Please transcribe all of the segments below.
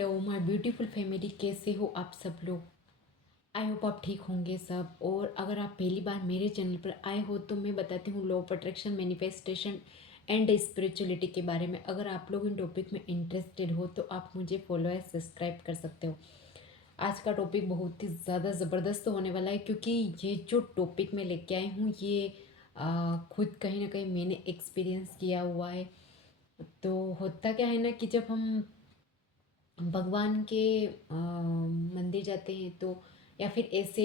तो my beautiful family, कैसे हो आप सब लोग। आई होप आप ठीक होंगे सब। और अगर आप पहली बार मेरे चैनल पर आए हो तो मैं बताती हूँ law of attraction, manifestation and spirituality के बारे में। अगर आप लोग इन टॉपिक में इंटरेस्टेड हो तो आप मुझे फॉलो या सब्सक्राइब कर सकते हो। आज का टॉपिक बहुत ही ज़्यादा ज़बरदस्त होने वाला है, क्योंकि ये जो टॉपिक मैं लेके आई हूँ ये खुद कहीं ना कहीं मैंने एक्सपीरियंस किया हुआ है। तो होता क्या है ना कि जब हम भगवान के मंदिर जाते हैं तो, या फिर ऐसे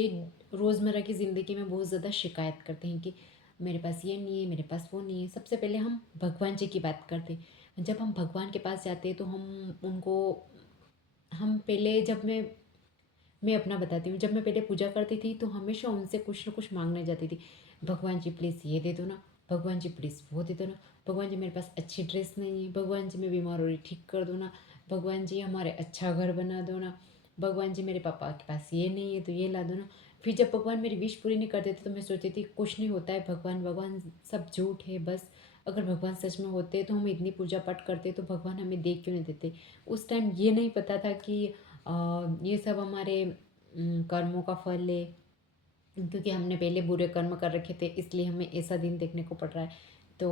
रोज़मर्रा की ज़िंदगी में बहुत ज़्यादा शिकायत करते हैं कि मेरे पास ये नहीं है, मेरे पास वो नहीं है। सबसे पहले हम भगवान जी की बात करते हैं। जब हम भगवान के पास जाते हैं तो हम उनको, हम पहले जब मैं अपना बताती हूँ, जब मैं पहले पूजा करती थी तो हमेशा उनसे कुछ ना कुछ मांगने जाती थी। भगवान जी प्लीज़ ये दे दो ना, भगवान जी प्लीज़ वो दे दो ना, भगवान जी मेरे पास अच्छी ड्रेस नहीं है, भगवान जी मैं बीमार हो रही ठीक कर दो ना, भगवान जी हमारे अच्छा घर बना दो ना, भगवान जी मेरे पापा के पास ये नहीं है तो ये ला दो ना। फिर जब भगवान मेरी विश पूरी नहीं कर देते तो मैं सोचती थी कुछ नहीं होता है, भगवान भगवान सब झूठ है बस। अगर भगवान सच में होते तो हम इतनी पूजा पाठ करते तो भगवान हमें देख क्यों नहीं देते। उस टाइम ये नहीं पता था कि ये सब हमारे कर्मों का फल है, क्योंकि हमने पहले बुरे कर्म कर रखे थे इसलिए हमें ऐसा दिन देखने को पड़ रहा है। तो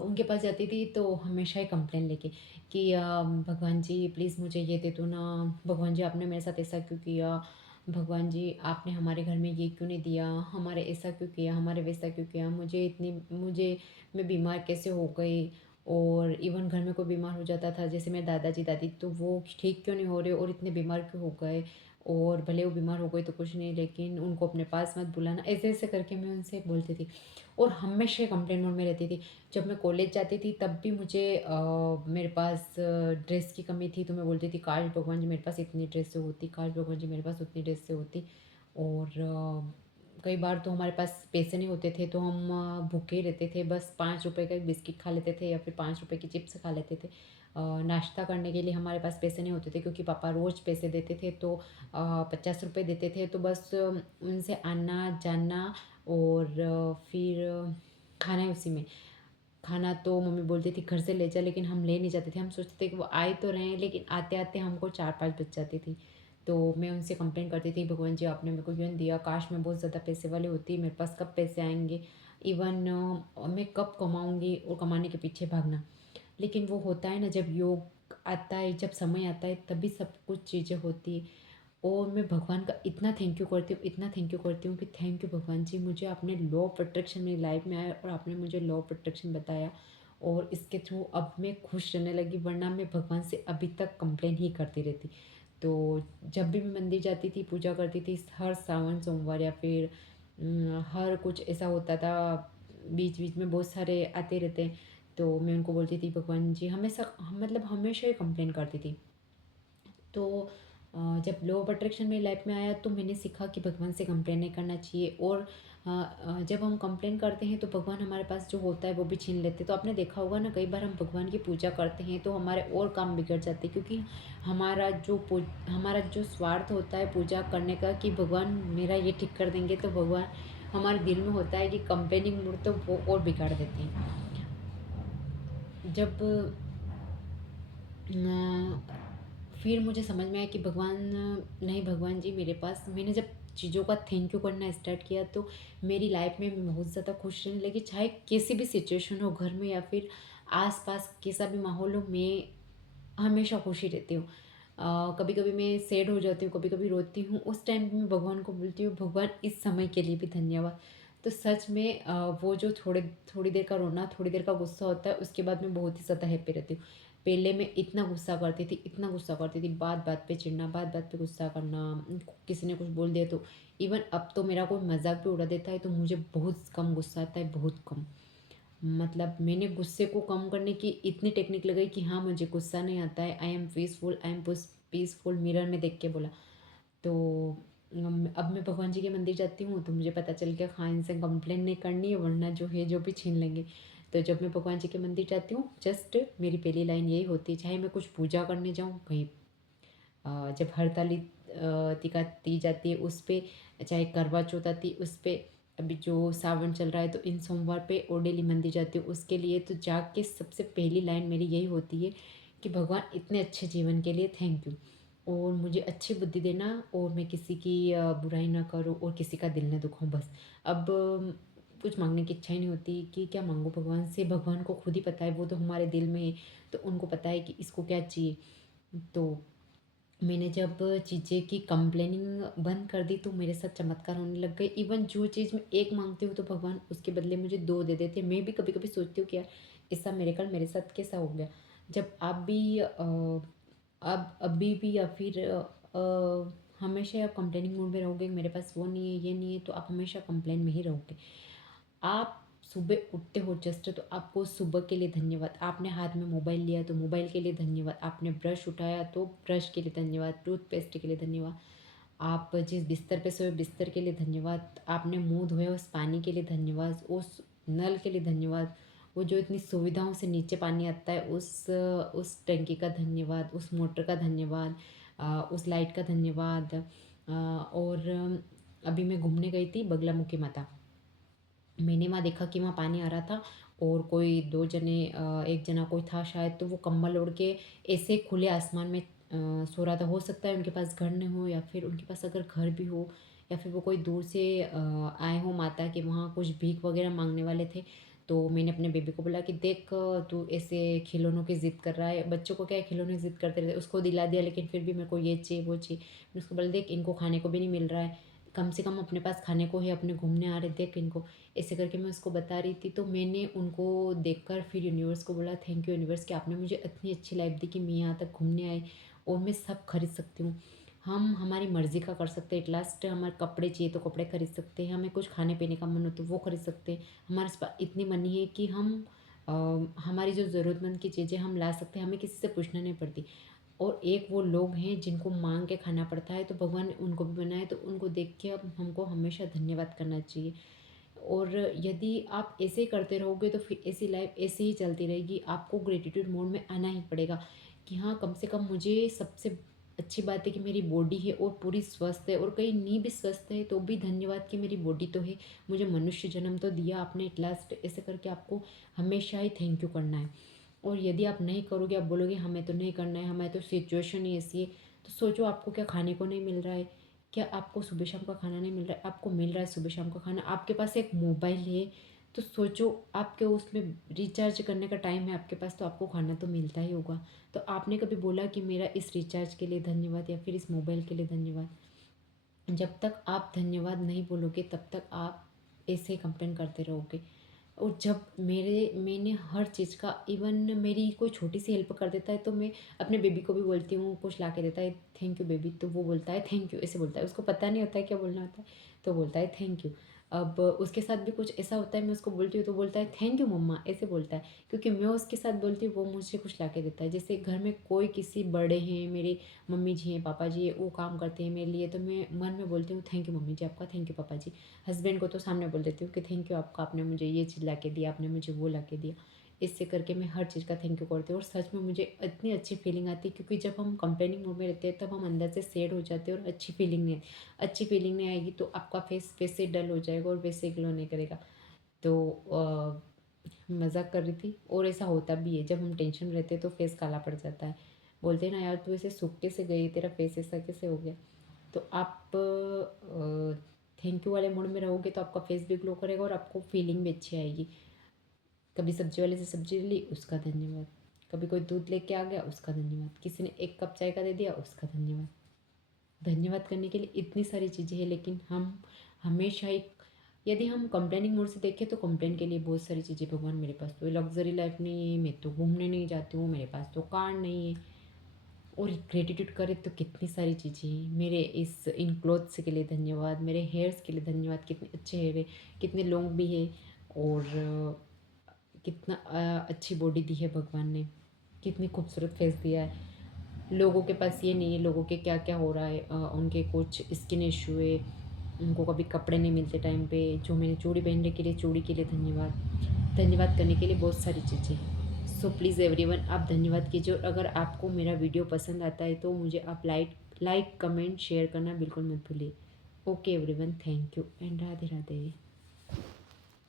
उनके पास जाती थी तो हमेशा ही कंप्लेन लेके कि भगवान जी प्लीज़ मुझे ये दे दो ना, भगवान जी आपने मेरे साथ ऐसा क्यों किया, भगवान जी आपने हमारे घर में ये क्यों नहीं दिया, हमारे ऐसा क्यों किया, हमारे वैसा क्यों किया, मुझे मैं बीमार कैसे हो गई। और इवन घर में कोई बीमार हो जाता था, जैसे मेरे दादाजी दादी, तो वो ठीक क्यों नहीं हो रहे और इतने बीमार क्यों हो गए। और भले वो बीमार हो गई तो कुछ नहीं, लेकिन उनको अपने पास मत बुलाना, ऐसे ऐसे करके मैं उनसे बोलती थी। और हमेशा कंप्लेन मोड में रहती थी। जब मैं कॉलेज जाती थी तब भी मुझे मेरे पास ड्रेस की कमी थी तो मैं बोलती थी काश भगवान जी मेरे पास इतनी ड्रेस होती, काश भगवान जी मेरे पास उतनी ड्रेस होती। और कई बार तो हमारे पास पैसे नहीं होते थे तो हम भूखे ही रहते थे, बस 5 रुपए का एक बिस्किट खा लेते थे या फिर 5 रुपए की चिप्स खा लेते थे। नाश्ता करने के लिए हमारे पास पैसे नहीं होते थे क्योंकि पापा रोज़ पैसे देते थे, तो 50 रुपये देते थे, तो बस उनसे आना जाना। और फिर खाना है उसी में। खाना तो मम्मी बोलती थी घर से ले जा, लेकिन हम ले नहीं जाते थे। हम सोचते थे कि वो आए तो रहे हैं, लेकिन आते आते हमको 4-5 बज जाती थी। तो मैं उनसे कंप्लेन करती थी भगवान जी आपने मेरे को क्यों नहीं दिया, काश मैं बहुत ज़्यादा पैसे वाली होती, मेरे पास कब पैसे आएंगे, इवन मैं कब कमाऊँगी, और कमाने के पीछे भागना। लेकिन वो होता है ना, जब योग आता है, जब समय आता है तभी सब कुछ चीज़ें होती है। और मैं भगवान का इतना थैंक यू करती हूँ, इतना थैंक यू करती हूँ कि थैंक यू भगवान जी, मुझे आपने लॉ ऑफ अट्रैक्शन मेरी लाइफ में आया और आपने मुझे लॉ ऑफ अट्रैक्शन बताया। और इसके थ्रू अब मैं खुश रहने लगी, वरना मैं भगवान से अभी तक कंप्लेन ही करती रहती। तो जब भी मैं मंदिर जाती थी, पूजा करती थी, हर सावन सोमवार या फिर हर कुछ ऐसा होता था, बीच बीच में बहुत सारे आते रहते हैं, तो मैं उनको बोलती थी भगवान जी, हमेशा मतलब हमेशा ही कंप्लेन करती थी। तो जब लॉ ऑफ अट्रैक्शन मेरी लाइफ में आया तो मैंने सीखा कि भगवान से कंप्लेन नहीं करना चाहिए। और जब हम कंप्लेन करते हैं तो भगवान हमारे पास जो होता है वो भी छीन लेते हैं। तो आपने देखा होगा ना, कई बार हम भगवान की पूजा करते हैं तो हमारे और काम बिगड़ जाते हैं, क्योंकि हमारा जो स्वार्थ होता है पूजा करने का कि भगवान मेरा ये ठीक कर देंगे, तो भगवान हमारे दिल में होता है कि कंपेनिंग मूड, तो वो और बिगाड़ देते हैं। जब फिर मुझे समझ में आया कि भगवान, नहीं भगवान जी मेरे पास, मैंने जब चीज़ों का थैंक यू करना स्टार्ट किया तो मेरी लाइफ में मैं बहुत ज़्यादा खुश रहने लगी। चाहे कैसी भी सिचुएशन हो, घर में या फिर आसपास कैसा भी माहौल हो, मैं हमेशा खुशी रहती हूँ। कभी कभी मैं सैड हो जाती हूँ, कभी कभी रोती हूँ, उस टाइम भी मैं भगवान को बोलती हूँ भगवान इस समय के लिए भी धन्यवाद। तो सच में वो जो थोड़ी देर का रोना, थोड़ी देर का गुस्सा होता है, उसके बाद मैं बहुत ही ज़्यादा हैप्पी रहती हूँ। पहले मैं इतना गुस्सा करती थी, इतना गुस्सा करती थी, बात बात पे चिढ़ना, बात बात पे गुस्सा करना, किसी ने कुछ बोल दिया तो। इवन अब तो मेरा कोई मजाक भी उड़ा देता है तो मुझे बहुत कम गुस्सा आता है, बहुत कम। मतलब मैंने गुस्से को कम करने की इतनी टेक्निक लगाई कि हाँ मुझे गुस्सा नहीं आता है। I am peaceful, I am peaceful, mirror में देख के बोला। तो अब मैं भगवान जी के मंदिर जाती हूँ तो मुझे पता चल गया हाँ इनसे कंप्लेन नहीं करनी है, वरना जो है जो भी छीन लेंगे। तो जब मैं भगवान जी के मंदिर जाती हूँ, जस्ट मेरी पहली लाइन यही होती है, चाहे मैं कुछ पूजा करने जाऊँ कहीं, जब हरतालिका दी जाती है उस पे, चाहे करवा चौथ आती है उस पे, अभी जो सावन चल रहा है तो इन सोमवार पे और डेली मंदिर जाती हूँ उसके लिए, तो जाके सबसे पहली लाइन मेरी यही होती है कि भगवान इतने अच्छे जीवन के लिए थैंक यू, और मुझे अच्छी बुद्धि देना, और मैं किसी की बुराई ना करूँ और किसी का दिल ना दुखाऊँ बस। अब कुछ माँगने की इच्छा ही नहीं होती कि क्या माँगूँ भगवान से, भगवान को खुद ही पता है, वो तो हमारे दिल में है, तो उनको पता है कि इसको क्या चाहिए। तो मैंने जब चीज़ें की कंप्लेनिंग बंद कर दी तो मेरे साथ चमत्कार होने लग गए। इवन जो चीज़ मैं एक माँगती हूँ तो भगवान उसके बदले मुझे 2 दे देते हैं। मैं भी कभी-कभी सोचती हूँ कि यार ऐसा मिरेकल मेरे साथ कैसा हो गया? जब आप भी अब अभी भी या फिर हमेशा आप कंप्लेनिंग मूड में रहोगे, मेरे पास वो नहीं है, ये नहीं है, तो आप हमेशा कंप्लेन में ही रहोगे। आप सुबह उठते हो जस्ट तो आपको सुबह के लिए धन्यवाद। आपने हाथ में मोबाइल लिया तो मोबाइल के लिए धन्यवाद। आपने ब्रश उठाया तो ब्रश के लिए धन्यवाद, टूथपेस्ट के लिए धन्यवाद। आप जिस बिस्तर पे सोए बिस्तर के लिए धन्यवाद। आपने मुँह धोया उस पानी के लिए धन्यवाद, उस नल के लिए धन्यवाद। वो जो इतनी सुविधाओं से नीचे पानी आता है उस टंकी का धन्यवाद, उस मोटर का धन्यवाद, उस लाइट का धन्यवाद। और अभी मैं घूमने गई थी बगलामुखी माता। मैंने वहाँ देखा कि वहाँ पानी आ रहा था और कोई 2 जने, एक जना कोई था शायद, तो वो कंबल ओढ़ के ऐसे खुले आसमान में सो रहा था। हो सकता है उनके पास घर नहीं हो, या फिर उनके पास अगर घर भी हो, या फिर वो कोई दूर से आए हों माता के वहाँ कुछ भीख वगैरह माँगने वाले थे। तो मैंने अपने बेबी को बोला कि देख, तू ऐसे खिलौनों की ज़िद कर रहा है। बच्चों को क्या है, खिलौने की ज़िद करते रहते हैं। उसको दिला दिया लेकिन फिर भी मेरे को ये चाहिए, वो चाहिए। मैंने उसको बोला देख, इनको खाने को भी नहीं मिल रहा है, कम से कम अपने पास खाने को है, अपने घूमने आ रहे, देख इनको। ऐसे करके मैं उसको बता रही थी। तो मैंने उनको देखकर फिर यूनिवर्स को बोला थैंक यू यूनिवर्स कि आपने मुझे इतनी अच्छी लाइफ दी कि मैं यहाँ तक घूमने आई और मैं सब खरीद सकती हूँ। हम हमारी मर्ज़ी का कर सकते हैं। एट लास्ट हमारे कपड़े चाहिए तो कपड़े खरीद सकते हैं, हमें कुछ खाने पीने का मन हो तो वो खरीद सकते हैं। हमारे पास इतनी मनी है कि हम अ, हमारी जो ज़रूरतमंद की चीज़ें हम ला सकते हैं, हमें किसी से पूछना नहीं पड़ती। और एक वो लोग हैं जिनको मांग के खाना पड़ता है, तो भगवान ने उनको भी बनाया, तो उनको देख के अब हमको हमेशा धन्यवाद करना चाहिए। और यदि आप ऐसे ही करते रहोगे तो फिर ऐसी लाइफ ऐसे ही चलती रहेगी। आपको ग्रेटिट्यूड मोड में आना ही पड़ेगा कि हाँ, कम से कम मुझे सबसे अच्छी बात है कि मेरी बॉडी है और पूरी स्वस्थ है, और कहीं नहीं भी स्वस्थ है तो भी धन्यवाद कि मेरी बॉडी तो है, मुझे मनुष्य जन्म तो दिया आपने एट लास्ट। ऐसे करके आपको हमेशा ही थैंक यू करना है। और यदि आप नहीं करोगे, आप बोलोगे हमें तो नहीं करना है, हमें तो सिचुएशन ही ऐसी है, तो सोचो आपको क्या खाने को नहीं मिल रहा है? क्या आपको सुबह शाम का खाना नहीं मिल रहा है? आपको मिल रहा है सुबह शाम का खाना। आपके पास एक मोबाइल है, तो सोचो आपके उसमें रिचार्ज करने का टाइम है आपके पास, तो आपको खाना तो मिलता ही होगा। तो आपने कभी बोला कि मेरा इस रिचार्ज के लिए धन्यवाद या फिर इस मोबाइल के लिए धन्यवाद? जब तक आप धन्यवाद नहीं बोलोगे तब तक आप ऐसे ही कंप्लेन करते रहोगे। और जब मैंने हर चीज़ का, इवन मेरी कोई छोटी सी हेल्प कर देता है तो मैं अपने बेबी को भी बोलती हूँ, कुछ ला के देता है थैंक यू बेबी, तो वो बोलता है थैंक यू, ऐसे बोलता है। उसको पता नहीं होता है क्या बोलना होता है, तो बोलता है थैंक यू। अब उसके साथ भी कुछ ऐसा होता है, मैं उसको बोलती हूँ तो बोलता है थैंक यू मम्मा, ऐसे बोलता है। क्योंकि मैं उसके साथ बोलती हूँ, वो मुझे कुछ ला के देता है। जैसे घर में कोई किसी बड़े हैं, मेरे मम्मी जी हैं, पापा जी हैं, वो काम करते हैं मेरे लिए, तो मैं मन में बोलती हूँ थैंक यू मम्मी जी आपका, थैंक यू पापा जी। हस्बैंड को तो सामने बोल देती हूँ कि थैंक यू आपका, आपने मुझे ये चीज़ ला के दिया, आपने मुझे वो ला के दिया। इससे करके मैं हर चीज़ का थैंक यू करती हूँ, और सच में मुझे इतनी अच्छी फीलिंग आती है, क्योंकि जब हम कंप्लेनिंग मूड में रहते हैं तब हम अंदर से सैड हो जाते हैं और अच्छी फीलिंग नहीं आएगी, तो आपका फेस वैसे डल हो जाएगा और वैसे ग्लो नहीं करेगा। तो मज़ाक कर रही थी, और ऐसा होता भी है, जब हम टेंशन में रहते हैं तो फेस काला पड़ जाता है। बोलते हैं ना यार तू ऐसे सूख कैसे गई, तेरा फेस ऐसा कैसे हो गया? तो आप थैंक यू वाले मूड में रहोगे तो आपका फेस भी ग्लो करेगा और आपको फीलिंग भी अच्छी आएगी। कभी सब्जी वाले से सब्जी ले ली, उसका धन्यवाद। कभी कोई दूध लेके आ गया, उसका धन्यवाद। किसी ने 1 कप चाय का दे दिया, उसका धन्यवाद। धन्यवाद करने के लिए इतनी सारी चीज़ें हैं, लेकिन हम हमेशा ही, यदि हम कंप्लेनिंग मोड से देखें तो कंप्लेन के लिए बहुत सारी चीज़ें, भगवान मेरे पास तो लग्जरी लाइफ नहीं है, मैं तो घूमने नहीं जाती हूँ, मेरे पास तो कार नहीं है। और ग्रेटिट्यूड करें तो कितनी सारी चीज़ें हैं। मेरे इस इन क्लोथ्स के लिए धन्यवाद, मेरे हेयर्स के लिए धन्यवाद, कितने अच्छे हेयर है, कितने लॉन्ग भी है, और कितना अच्छी बॉडी दी है भगवान ने, कितनी खूबसूरत फेस दिया है। लोगों के पास ये नहीं है, लोगों के क्या क्या हो रहा है, उनके कुछ स्किन इशू है, उनको कभी कपड़े नहीं मिलते टाइम पे। जो मैंने चूड़ी पहनने के लिए, चूड़ी के लिए धन्यवाद। धन्यवाद करने के लिए बहुत सारी चीज़ें हैं। सो प्लीज़ एवरीवन, आप धन्यवाद कीजिए, और अगर आपको मेरा वीडियो पसंद आता है तो मुझे आप लाइक कमेंट शेयर करना बिल्कुल मत भूलिए। Okay everyone, thank you and Radhe Radhe.